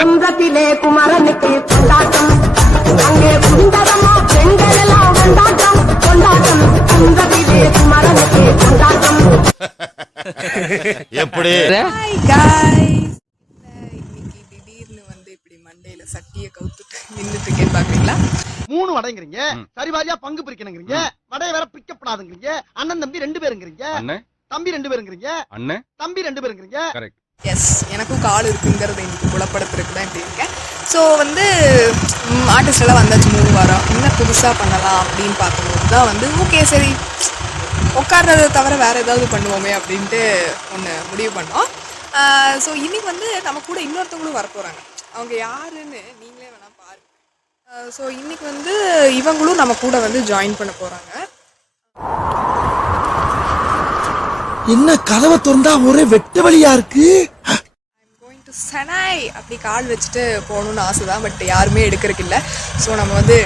குன்றத்திலே குமரனுக்கு கொண்டாட்டம், அங்கே குண்டரமா பெண்கள் எல்லாம் கொண்டாட்டம் கொண்டாட்டம். குன்றத்திலே குமரனுக்கு கொண்டாட்டம். எப்படி திடீர்னு வந்து இப்படி மண்டையில சட்டிய கவுத்துட்டு நின்னுட்டு கேட்பாங்களா? 3 வடைங்கிறீங்க, சரிவாரியா பங்கு பிரிக்கணுங்கிறீங்க, வடைய வேற பிரிக்கப்படாதுங்கிறீங்க, அண்ணன் தம்பி 2 பேருங்கிறீங்க, தம்பி 2 பேருங்கிறீங்க, அண்ணன் தம்பி 2 பேருங்கிறீங்க. எஸ், எனக்கும் கால் இருக்குங்கிறத இன்னைக்கு புலப்படுத்துறதுக்கு தான் இப்படி இருக்கேன். ஸோ வந்து ஆர்டிஸ்ட் எல்லாம் வந்தாச்சு 3 வாரம், என்ன புதுசாக பண்ணலாம் அப்படின்னு பார்க்கும்போது தான் வந்து ஓகே சரி உட்கார்றதை தவிர வேறு ஏதாவது பண்ணுவோமே அப்படின்ட்டு ஒன்று முடிவு பண்ணோம். ஸோ இன்னைக்கு வந்து நம்ம கூட இன்னொருத்தவங்களும் வரப்போகிறாங்க. அவங்க யாருன்னு நீங்களே வேணால் பாருங்க. ஸோ இன்னைக்கு வந்து இவங்களும் நம்ம கூட வந்து ஜாயின் பண்ண போகிறாங்க. என்ன கதவை திறந்தா ஒரே வெட்டு வழியா இருக்கு. சனாய் அப்படி கால் வச்சுட்டு போகணும்னு ஆசை தான், பட் யாருமே எடுக்கிறதுக்கு இல்லை. ஸோ நம்ம வந்து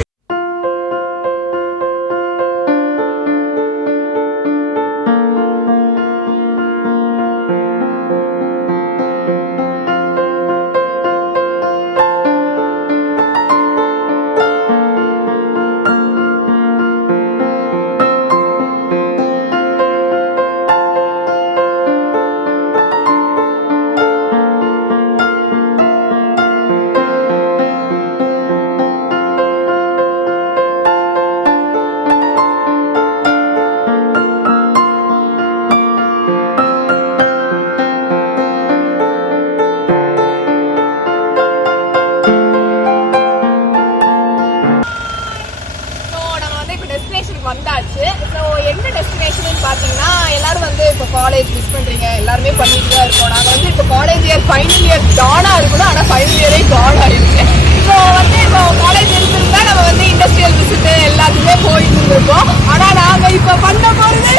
வந்தாச்சு. ஸோ என்ன டெஸ்டினேஷன் பார்த்தீங்கன்னா, எல்லாரும் வந்து இப்போ காலேஜ் மிஸ் பண்ணுறீங்க, எல்லாருமே பண்ணிட்டு தான் இருக்கோம். நாங்கள் வந்து இப்போ காலேஜ் இயர் ஃபைனல் இயர் கானாக இருக்கணும், ஆனால் ஃபைனல் இயரே கான் ஆயிருக்கு. ஸோ வந்து இப்போ காலேஜ் இருந்திருந்தா நம்ம வந்து இண்டஸ்ட்ரியல் விசிட்டு எல்லாத்துக்குமே போயிட்டு இருந்திருக்கோம். ஆனால் நாங்கள் இப்போ பண்ண போகிறது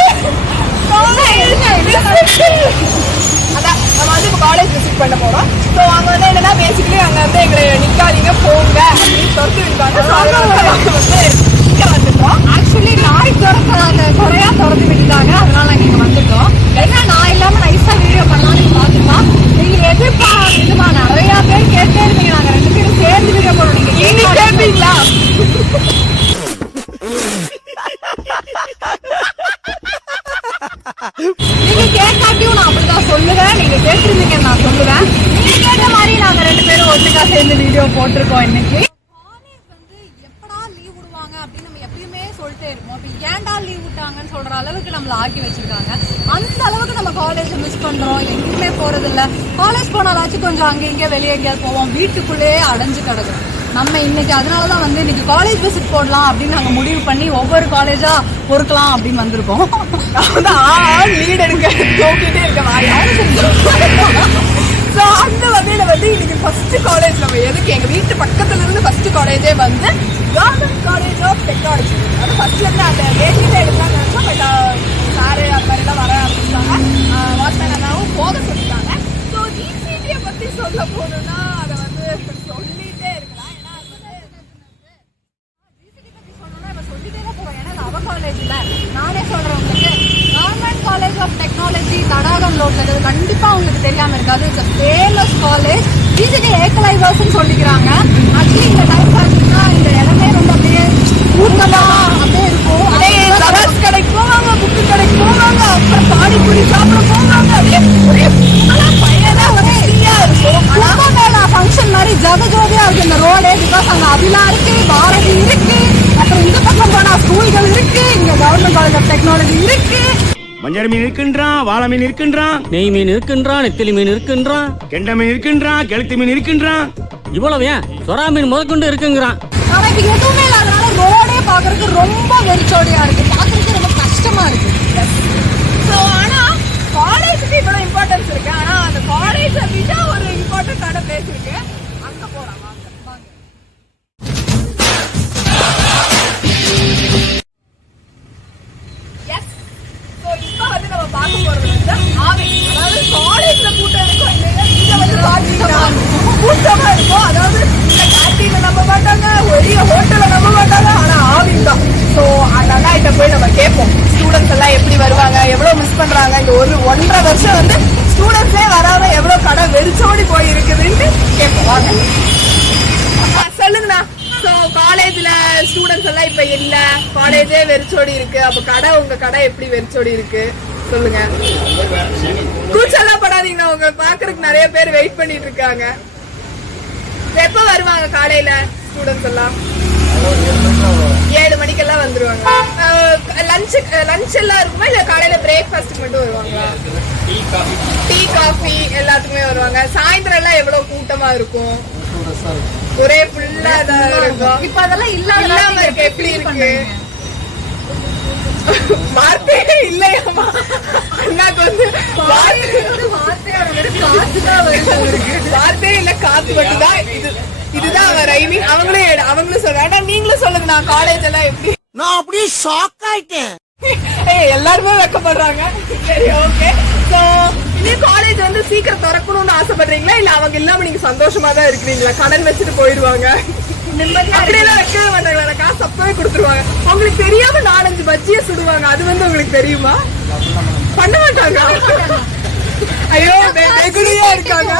அதான் நம்ம வந்து இப்போ காலேஜ் விசிட் பண்ண போகிறோம். ஸோ அங்கே வந்து என்னன்னா பேசிக்கலி அங்கே வந்து எங்களை நிற்காதீங்க போங்க அப்படின்னு சொல்லிட்டு இருக்காங்க. ஸோ அதனால நாங்கள் வந்து இங்கே வந்துட்டோம். ஆக்சுவலி நாய் திறக்கிறாங்க, குறையா திறந்து விட்டுட்டாங்க, அதனால நாங்கள் இங்கே வந்துட்டோம். ஏன்னா நான் இல்லாமல் நைஸாக வீடியோ பண்ணலாம்னு பார்த்துட்டா நீங்கள் எதிர்பார்க்க இதுமா நிறையா பேர் கேட்டே இருந்தீங்க. நாங்கள் 2 பேரும் சேர்ந்து வீடியோ போடுறோம். நீங்கள் கேட்பீங்களா? நீங்க கேட்காட்டியும் நான் அப்படிதான் சொல்லுவேன். நீங்க கேட்டிருந்தீங்க நான் சொல்லுவேன். நீங்க கேட்ட மாதிரி நாங்க 2 பேரும் ஒட்டுக்கா சேர்ந்து வீடியோ போட்டிருக்கோம். இன்னைக்கு காலேஜ் வந்து எப்படா லீவ் விடுவாங்க அப்படின்னு நம்ம எப்பயுமே சொல்லிட்டே இருக்கோம். இப்போ ஏன்டா லீவ் விட்டாங்கன்னு சொல்ற அளவுக்கு நம்மள ஆக்கி வச்சிருக்காங்க. அந்த அளவுக்கு நம்ம காலேஜ் மிஸ் பண்றோம். எங்கேயுமே போறது இல்ல. காலேஜ் போனாலாச்சும் கொஞ்சம் அங்கே இங்கே வெளியே எங்கேயாவது போவோம். வீட்டுக்குள்ளேயே அடைஞ்சு கிடக்குறோம் நம்ம இன்னைக்கு. அதனாலதான் வந்து இன்னைக்கு காலேஜ் விசிட் போடலாம் அப்படின்னு நாங்க முடிவு பண்ணி ஒவ்வொரு காலேஜா பொறுக்கலாம் அப்படின்னு வந்திருக்கோம். லீட் எடுக்க தோக்கிட்டே ஸோ அந்த வகையில வந்து இன்னைக்கு ஃபர்ஸ்ட் காலேஜ் நம்ம எதுக்கு எங்க வீட்டு பக்கத்துல இருந்து ஃபர்ஸ்ட் காலேஜே வந்து கவர்மெண்ட் காலேஜ் ஆஃப் டெக்னாலஜி. அது ஃபர்ஸ்ட்ல இருந்து அந்த பேசிட்டே எடுத்தாங்க. பட் சாரு அந்த மாதிரிலாம் வர ஆரம்பிச்சாங்க. வாட்ஸ்அப் அண்ணாவும் போக சொல்லிட்டாங்க. ஸோ ஜிசிடியை பத்தி சொல்ல போகணும்னா அதை வந்து சொல்லிட்டே இருக்கலாம். நானே சொல்றேன் உங்களுக்கு, கவர்மெண்ட் காலேஜ் ஆஃப் டெக்னாலஜி தடாகம் ரோட்ல இருக்குது. கண்டிப்பா உங்களுக்கு தெரியாம இருக்காது. It's famous college. ஜிசிடி ஏக்கலைவர்ஸ்ன்னு சொல்லிக்கிறாங்க. ஆக்சுவலி இந்த டைம் பார்த்தீங்கன்னா இந்த இடமே ரொம்ப அப்படியே கூட்டமா அப்படியே இருக்கும். கலர்ஸ் கடைக்கு போவாங்க, புக்கு கடைக்கு போவாங்க, அப்புறம் பானிபூரி சாப்பிட போவாங்க. அப்படியே ஒரே பையனா ஒரே ஃப்ரீயா இருக்கும். கும்பமேளா ஃபங்க்ஷன் மாதிரி ஜகஜோதியா இருக்கு இந்த ரோடே. பிகாஸ் அங்க அபிலா இருக்கு, பாரதி இருக்கு, அப்புறம் இந்த பக்கம் போனா ஸ்கூல்கள் இருக்கு, இங்க கவர்மெண்ட் காலேஜ் ஆஃப் டெக்னாலஜி இருக்கு. மஞ்சள் மீன் இருக்கின்றான், வாழை மீன் இருக்கின்றான், நெய் மீன் இருக்கின்றான், நெத்திலி மீன் இருக்கின்றான், கெண்ட மீன் இருக்கின்றான், கெளுத்தி மீன் இருக்கின்றான். இவ்வளவு ஏன் சொரா மீன் முதற்கொண்டு இருக்குங்கிறான். ஆனா இப்ப எதுவுமே இல்லாதனால ரோடே பாக்குறதுக்கு ரொம்ப வெறிச்சோடியா இருக்கு. பாக்குறதுக்கு ரொம்ப கஷ்டமா இருக்கு. ஸோ ஆனா காலேஜுக்கு இவ்வளவு இம்பார்ட்டன்ஸ் இருக்கு. ஆனா அந்த காலேஜ் விட ஒரு இம்பார்ட்டன்டான பிளேஸ் இருக்கு. அங்க போலாம் வாங்க. பார்க்க போறது வந்து ஆவி. அதாவது காலேஜ்ல கூட்டம் இருக்கும் இல்லையா, இங்க வந்து பாத்தீங்கன்னா கூட்டமா இருக்கும். அதாவது இந்த கேண்டீன்ல நம்ப மாட்டாங்க, ஒரே ஹோட்டல்ல நம்ப மாட்டாங்க, ஆனா ஆவி தான். ஸோ அதனால இதை போய் நம்ம கேட்போம். ஸ்டூடெண்ட்ஸ் எல்லாம் எப்படி வருவாங்க, எவ்வளவு மிஸ் பண்றாங்க. இந்த 1.5 வருஷம் வந்து ஸ்டூடெண்ட்ஸே வராம எவ்வளவு கடை வெறிச்சோடி போய் இருக்குதுன்னு கேட்போம் வாங்க. சொல்லுங்கண்ணா. ஸோ காலேஜ்ல ஸ்டூடெண்ட்ஸ் எல்லாம் இப்ப இல்ல, காலேஜே வெறிச்சோடி இருக்கு. அப்ப கடை, உங்க கடை எப்படி வெறிச்சோடி இருக்கு சொல்லுங்க. கூச்செல்லாம் படாதீங்கண்ணா, உங்க பாக்குறதுக்கு நிறைய பேர் வெயிட் பண்ணிட்டு இருக்காங்க. எப்ப வருவாங்க காலையில ஸ்டூடெண்ட்ஸ் எல்லாம்? 7 மணிக்கெல்லாம் வந்துருவாங்க. லஞ்ச் எல்லாம் இருக்குமா இல்ல காலையில பிரேக்ஃபாஸ்ட் மட்டும் வருவாங்களா? டீ காஃபி எல்லாத்துக்குமே வருவாங்க. சாயந்தரம் எல்லாம் எவ்வளவு கூட்டமா இருக்கும்? ஒரே ஃபுல்லா தான் இருக்கும். இப்ப அதெல்லாம் இல்லாம இருக்கு. எப்படி இருக்கு? வார்த்தையே இல்லையாமா அண்ணாக்கு வந்து வார்த்தையே இல்ல, காத்து மட்டும்தான். இதுதான் ரைமிங். அவங்களும் சொல்றாங்க. நீங்களும் சொல்லுங்க, நான் காலேஜ் எல்லாம் எப்படி? நான் அப்படியே ஷாக் ஆயிட்டேன். எல்லாருமே வெக்கப்படுறாங்க. சரி, ஓகே. சோ நீ காலேஜ் வந்து சீக்கிரம் திறக்கணும்னு ஆசைப்படுறீங்களா இல்ல அவங்க இல்லாம நீங்க சந்தோஷமா தான் இருக்கிறீங்களா? கடன் வச்சுட்டு போயிடுவாங்க, அப்படியெல்லாம் வைக்கவே மாட்டாங்களா? காசு அப்பவே கொடுத்துருவாங்க. உங்களுக்கு தெரியாம 4-5 பஜ்ஜிய சுடுவாங்க, அது வந்து உங்களுக்கு தெரியுமா? பண்ண மாட்டாங்க. ஐயோ, வெகுளியா இருக்காங்க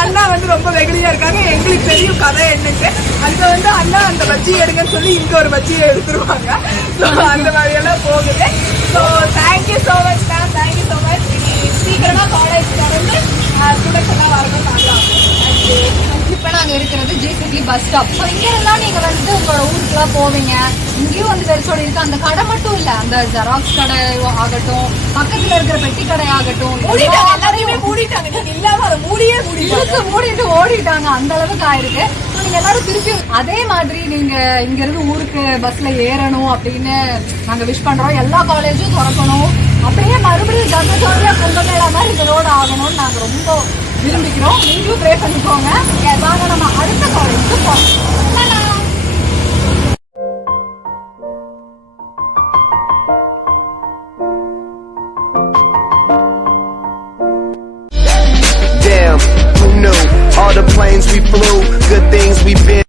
அண்ணா வந்து ரொம்ப வெகுளியா இருக்காங்க. எங்களுக்கு தெரியும் கதை என்னன்னு. அங்க வந்து அண்ணா அந்த பஜ்ஜி எடுங்கன்னு சொல்லி இங்க ஒரு பஜ்ஜியை எடுத்துருவாங்க. அந்த மாதிரி எல்லாம் போகுது. So thank you so much ma'am, thank you so much. சீக்கிரமா காலேஜ் திறந்து ஸ்டூடெண்ட்ஸ் எல்லாம் வரணும். இப்ப நாங்க இருக்கிறது ஜிசிபி பஸ் ஸ்டாப். ஸோ இங்க இருந்தா நீங்க வந்து உங்களோட ஊருக்குலாம் போவீங்க. இங்கேயும் வந்து வெறிச்சோடி இருக்கு. அந்த கடை மட்டும் இல்ல, அந்த ஜெராக்ஸ் கடை ஆகட்டும், பக்கத்துல இருக்கிற பெட்டி கடை ஆகட்டும், எல்லாரையுமே மூடிட்டாங்க. நீங்க இல்லாம அதை மூடிட்டு ஓடிட்டாங்க. அந்த அளவுக்கு ஆயிருக்கு. நீங்க எல்லாரும் திருப்பி அதே மாதிரி நீங்க இங்க இருந்து ஊருக்கு பஸ்ல ஏறணும் அப்படின்னு நாங்க விஷ் பண்றோம். எல்லா காலேஜும் திறக்கணும், அப்படியே மறுபடியும் ஜனஜோதியா கும்பமேளா மாதிரி இந்த ரோடு ஆகணும்னு நாங்க ரொம்ப விரும்பிக்கிறோம். நீங்களும் ப்ரே பண்ணிக்கோங்க. வாங்க நம்ம அடுத்த காலேஜுக்கு போகலாம். Damn, who knew? All the planes we flew, good things we've been.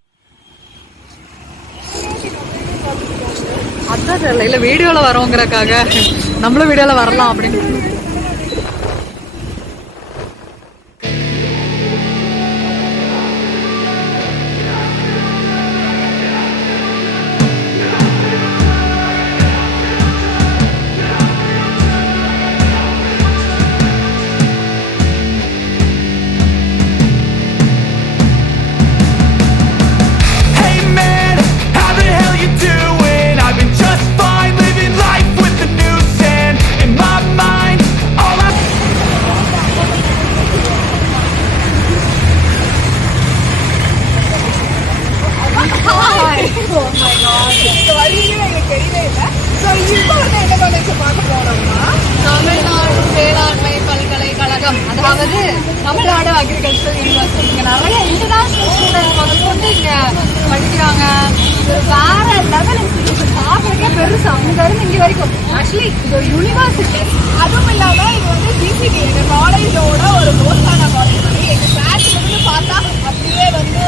அதான் தெரியல, இல்ல வீடியோல வரோங்கிறக்காக நம்மளும் வீடியோல வரலாம் அப்படின்னு. Hey man, how the hell you doing? I've been just fine, living life with the noose and in my mind, all I. Tamil Nadu வேளாண்மை பல்கலைக்கழகம், அதாவது தமிழ்நாடு அக்ரிகல்ச்சர் யூனிவர்சிட்டி. இங்க நிறைய இன்டர்நேஷனல் ஸ்டூடெண்ட்ஸ் வந்து இங்க படிக்கிறாங்க. வேற லெவல் பார்க்கறதுக்கே பெருசு, அங்க இருந்து இங்க வரைக்கும். ஆக்சுவலி இது ஒரு யூனிவர்சிட்டி. அதுவும் இல்லாம இது வந்து சிசிடி, எங்க காலேஜோட ஒரு மோஸ்டான காலேஜ். எங்க கிளாஸ்ல இருந்து பார்த்தா அப்படியே வந்து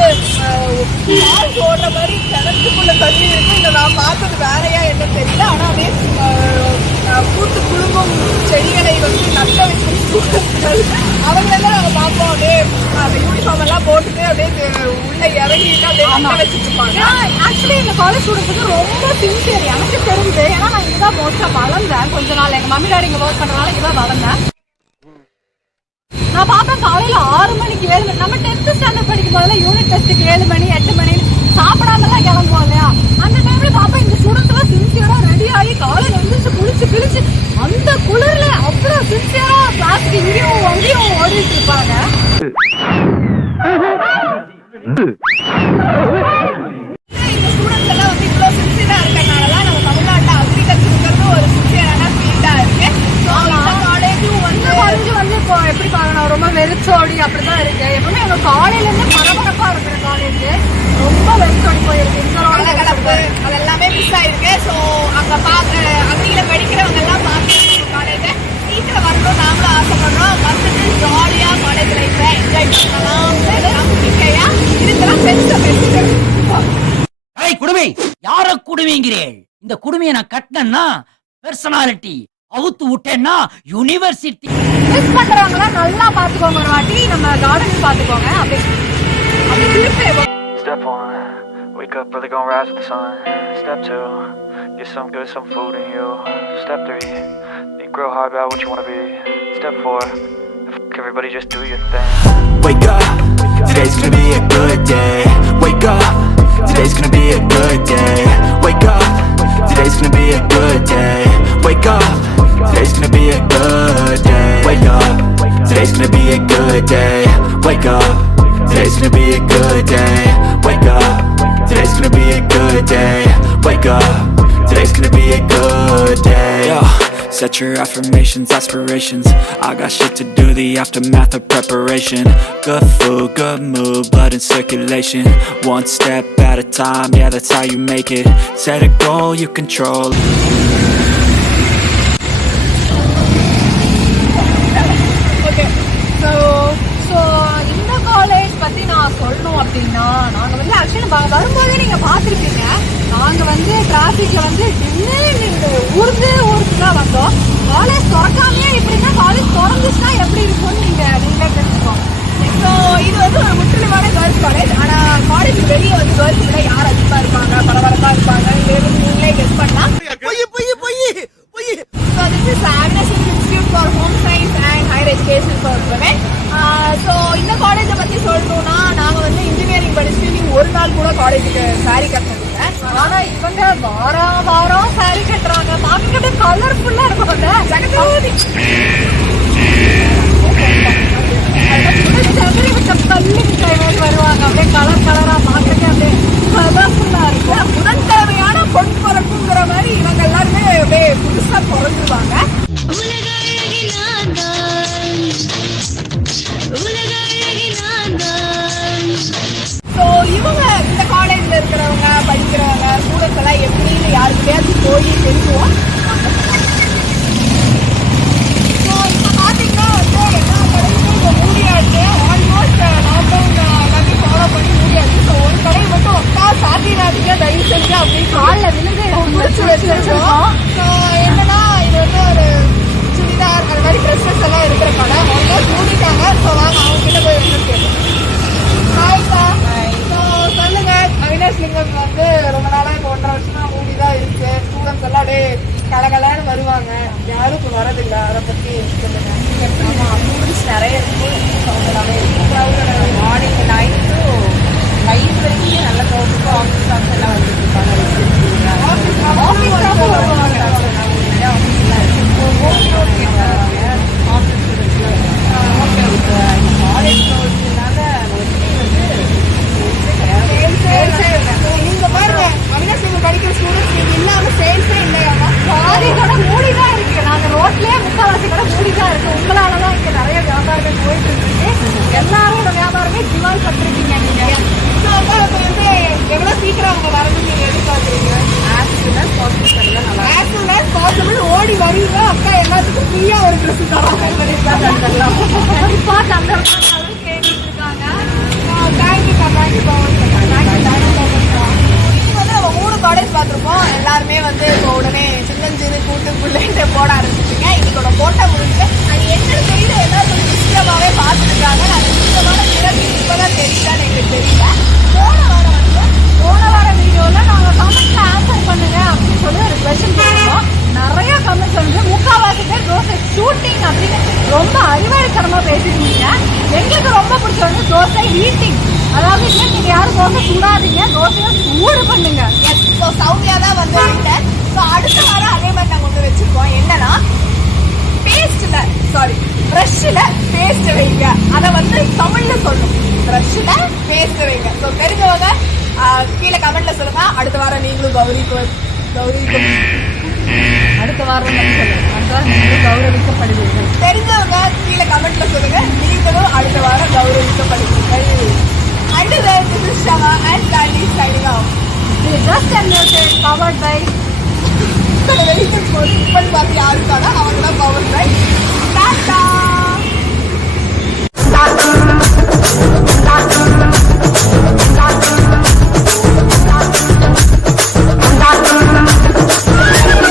கால் ஓடுற மாதிரி கிணத்துக்குள்ள தண்ணி இருக்கு. இதை நான் பார்த்தது வேறையா என்ன தெரியல. ஆனா அதே கூட்டு குழுமம் செடிகளை வந்து நட்ட வைக்கும் ஸ்டூடெண்ட்கள் அவங்களெல்லாம் நாங்க பார்ப்போம். அப்படியே அந்த யூனிஃபார்ம் எல்லாம் போட்டுட்டு அப்படியே உள்ள இறங்கிட்டு அப்படியே நட்ட வச்சுட்டு இருப்பாங்க. ஆக்சுவலி இந்த காலேஜ் ஸ்டூடெண்ட்ஸ் ரொம்ப சின்சியர் எனக்கு தெரிஞ்சு. ஏன்னா நான் இங்கதான் மோஸ்டா வளர்ந்தேன் கொஞ்ச நாள். எங்க மம்மி டாடி இங்க ஒர்க் பண்றதுனால இங்கதான் வளர்ந்தேன். நான் பார்த்தேன் காலையில 6 மணிக்கு 7 மணி. நம்ம 10th ஸ்டாண்டர்ட் படிக்கும் போதுல யூனிட் டெஸ்ட்டுக்கு 7 மணி 8 மணி சாப்பிடாமலாம் கிளம்புவோம் இல்லையா? அந்த டைம்ல பாப்பா இந்த ஸ்டூடெண்ட்ஸ் எல்லாம் சின்சியரா ரெடி ஆகி காலையில வந்து குளிச்சு கிழிச்சு அந்த குளிர்ல அப்புறம் சின்சியரா கிளாஸ்க்கு இங்கேயும் அங்கேயும் ஓடிட்டு இருப்பாங்க. இந்த ஸ்டூடெண்ட்ஸ் எல்லாம் வந்து இவ்வளவு சின்சியரா இருக்கனாலதான் நம்ம தமிழ்நாட்டுல அக்ரிகல்ச்சருங்கிறது ஒரு சின்சியரான ஃபீல்டா இருக்கு. வந்து இப்போ எப்படி பாக்கணும், ரொம்ப வெறிச்சோடி அப்படிதான் இருக்கு. எப்பவுமே எங்க காலையில இருந்து பரபரப்பா இருக்கிற காலேஜ் ரொம்ப வெறிச்சோடி போயிருக்கு. அது எல்லாமே மிஸ் ஆயிருக்கு. ஸோ அங்க அங்கீல படிக்கிறவங்க எல்லாம் பார்த்து காலேஜ் சீக்கிரம் வரணும் நாங்களும் ஆசைப்படுறோம். வந்துட்டு ஜாலியா காலேஜ் லைஃப்ல என்ஜாய் பண்ணலாம். நம்பிக்கையா இதெல்லாம் பெஸ்ட். குடுமி யார குடுமிங்கிறேன்? இந்த குடுமையை நான் கட்டினேன்னா பெர்சனாலிட்டி அவுத்து விட்டேன்னா யூனிவர்சிட்டி மிஸ் பண்றவங்கள நல்லா பாத்துக்கோங்க, ஒரு வாட்டி நம்ம கார்டனையும் பாத்துக்கோங்க. அப்படி அப்படி திருப்பி Step 1, wake up early, gonna rise with the sun. Step 2, get some good, some food in you. Step 3, think real hard about what you wanna be. Step 4, fuck everybody, just do your thing. Wake up, today's gonna be a good day. Wake up, today's gonna be a good day. Wake up, today's gonna be a good day. Wake up, today's gonna be a good day. Wake up, today's gonna be a good day. Wake up, today's gonna be a good day. Wake up, today's gonna be a good day. Wake up, today's gonna be a good day. Yo, set your affirmations, aspirations. I got shit to do, the aftermath of preparation. Good food, good mood, blood in circulation. One step at a time, yeah, that's how you make it. Set a goal you control. Okay. So இந்த college பற்றி நான் சொல்லணும் அப்படின்னா, நாங்கள் வந்து actually வரும்போதே நீங்கள் பார்த்துருப்பீங்க, நாங்கள் வந்து டிராஃபிக்கில் வந்து ஊருக்கு தான் வந்தோம். காலேஜ் திறக்காமையே இப்படின்னா காலேஜ் திறந்துச்சுன்னா எப்படி இருக்கும்னு நீங்களே தெரிஞ்சுக்கோங்க. ஸோ இது வந்து ஒரு முற்றிலுமான கேர்ள்ஸ் காலேஜ். ஆனால் காலேஜ் வெளியே வந்து கேர்ள்ஸ் விட யார் அதிகமாக இருப்பாங்க, பரபரப்பாக இருப்பாங்க, நீங்களே கெஸ் பண்ணலாம். So this is Agnes Institute for Home Science and Higher Education for Women. So இந்த காலேஜை பற்றி சொல்லணும்னா, நாங்கள் வந்து இன்ஜினியரிங் படிச்சுட்டு நீங்கள் ஒரு நாள் கூட காலேஜுக்கு சாரி கட்டினதில்லை. ஆனால் இவங்க வாரம் சாரி கட்டுறாங்க. பார்க்கறது கலர்ஃபுல்லாக இருக்கும். செவரி விட்ட பள்ளி மிட்டாய் மாதிரி வருவாங்க. அப்படியே கலராக பார்க்கறதுக்கு அப்படியே கலர்ஃபுல்லாக இருக்கும். முதன்தேவையான பொன் பிறக்குங்கிற மாதிரி இவங்க எல்லாருமே அப்படியே புதுசாக பிறந்துருவாங்க. ஸோ இவங்க இந்த காலேஜில் இருக்கிறவங்க படிக்கிறவங்க ஸ்டூடெண்ட்ஸ் எல்லாம் எப்படின்னு யாருக்கிட்டையாச்சும் போய் தெரிஞ்சுவோம். ஸோ இப்போ பார்த்தீங்கன்னா வந்து எல்லா கடையும் இப்போ மூடியாச்சு. ஆல்மோஸ்ட் லாக்டவுன் எல்லாத்தையும் ஃபாலோ பண்ணி மூடியாச்சு. ஸோ ஒரு கடை மட்டும் ஒட்டா சாத்திராதிக்க தயவு செஞ்சு அப்படின்னு காலில் விழுந்து முடிச்சு வச்சிருக்கோம். ஸோ என்னன்னா இது வந்து ஒரு சுடிதார் அந்த மாதிரி ட்ரெஸ்ஸஸ் எல்லாம் இருக்கிற கடை. ஆல்மோஸ்ட் மூடிட்டாங்க. ஸோ வாங்க அவங்க கிட்ட போய் வந்து கேட்கும். ஹாய்ப்பா. ஸோ சொல்லுங்க, அவினாஷ்லிங்கம் வந்து ரொம்ப நாளாக இப்போ 1.5 வருஷமா மூடி தான் இருக்கு. ஸ்டூடெண்ட்ஸ் எல்லாம் அப்படியே கலகலான்னு வருவாங்க, யாரும் இப்போ வரதில்லை. அதை பற்றி சொல்லுங்க. ஆமாம், ஸ்டூடெண்ட்ஸ் நிறைய இருக்கு. சவுண்டெல்லாமே இருக்கு. மார்னிங் 9 to 5 வரைக்கும் நல்ல சவுண்டுக்கு ஆஃபீஸ் ஸ்டாஃப்ஸ் எல்லாம் வந்துட்டு இருப்பாங்க. ஆஃபீஸ் ஸ்டாஃப் வருவாங்க. நீங்க பாருங்க, அவினாஷ்லிங்கம் படிக்கிற ஸ்டூடெண்ட்ஸ் நீங்க இல்லாம சேல்ஸே இல்லையாமா? பாதி கடை மூடி தான் இருக்கு. நாங்க ரோட்லயே முக்கால்வாசி கடை மூடி தான் இருக்கு. உங்களாலதான் இங்க நிறைய வியாபாரங்கள் போயிட்டு இருக்கு. எல்லாரோட வியாபாரமே திவால் பண்றீங்க நீங்க. வந்து எவ்வளவு சீக்கிரம் அவங்க வரணும்னு நீங்க எதிர்பார்க்குறீங்க? ஆஸ் சூன் அஸ் பாசிபிள் ஓடி வரீங்க. அக்கா எல்லாத்துக்கும் ஃப்ரீயா ஒரு ட்ரெஸ் தராங்க. கண்டிப்பா தந்துடுறாங்க. கேட்டுட்டு இருக்காங்க. தேங்க்யூக்கா, தேங்க்யூக்கா. இது வந்து நம்ம 3 காலேஜ் பார்த்துருப்போம். எல்லாருமே வந்து இப்போ உடனே சின்னஞ்சிறு கூட்டு பிள்ளைட்டு போட ஆரம்பிச்சிருங்க. இன்னைக்கோட போட்டோ முடிஞ்சு அது என்னன்னு தெரியல. எல்லாரும் நிச்சயமாவே பார்த்துருக்காங்க. அது நிச்சயமான பிறகு இப்போதான் தெரியுதான்னு எங்களுக்கு தெரியல. போன வார வீடியோவில் நாங்கள் கமெண்ட்ல ஆன்சர் பண்ணுங்க அப்படின்னு சொல்லி ஒரு கொஸ்டின் போட்டிருக்கோம். நிறைய கமெண்ட்ஸ் வந்து முக்கால்வாசி பேர் தோசை ஷூட்டிங் அப்படின்னு ரொம்ப அறிவாளித்தனமாக பேசிருக்கீங்க. எங்களுக்கு ரொம்ப பிடிச்ச வந்து தோசை ஹீட்டிங். அதாவது நீங்க யாரும் தோசை சுடாதீங்க, தோசையை சூடு பண்ணுங்க. எஸ், ஸோ சௌமியா தான் வந்து விட்டேன். ஸோ அடுத்த வாரம் அதே மாதிரி நாங்கள் ஒன்று வச்சுருக்கோம். என்னன்னா ப்ரஷ்ல பேஸ்ட் வைங்க. அதை வந்து தமிழ்ல சொல்லணும். ப்ரஷ்ல பேஸ்ட் வைங்க. ஸோ தெரிஞ்சவங்க கீழே கமெண்ட்ல சொல்லுங்க. அடுத்த வாரம் நீங்களும் அடுத்த வாரம் நீங்களும் கௌரவிக்கப்படுவீர்கள். தெரிஞ்சவங்க கீழே கமெண்ட்ல சொல்லுங்க. நீங்களும் அடுத்த வாரம் கௌரவிக்கப்படுவீர்கள். Until then, this is Shama and Sandy signing off. Just and powered by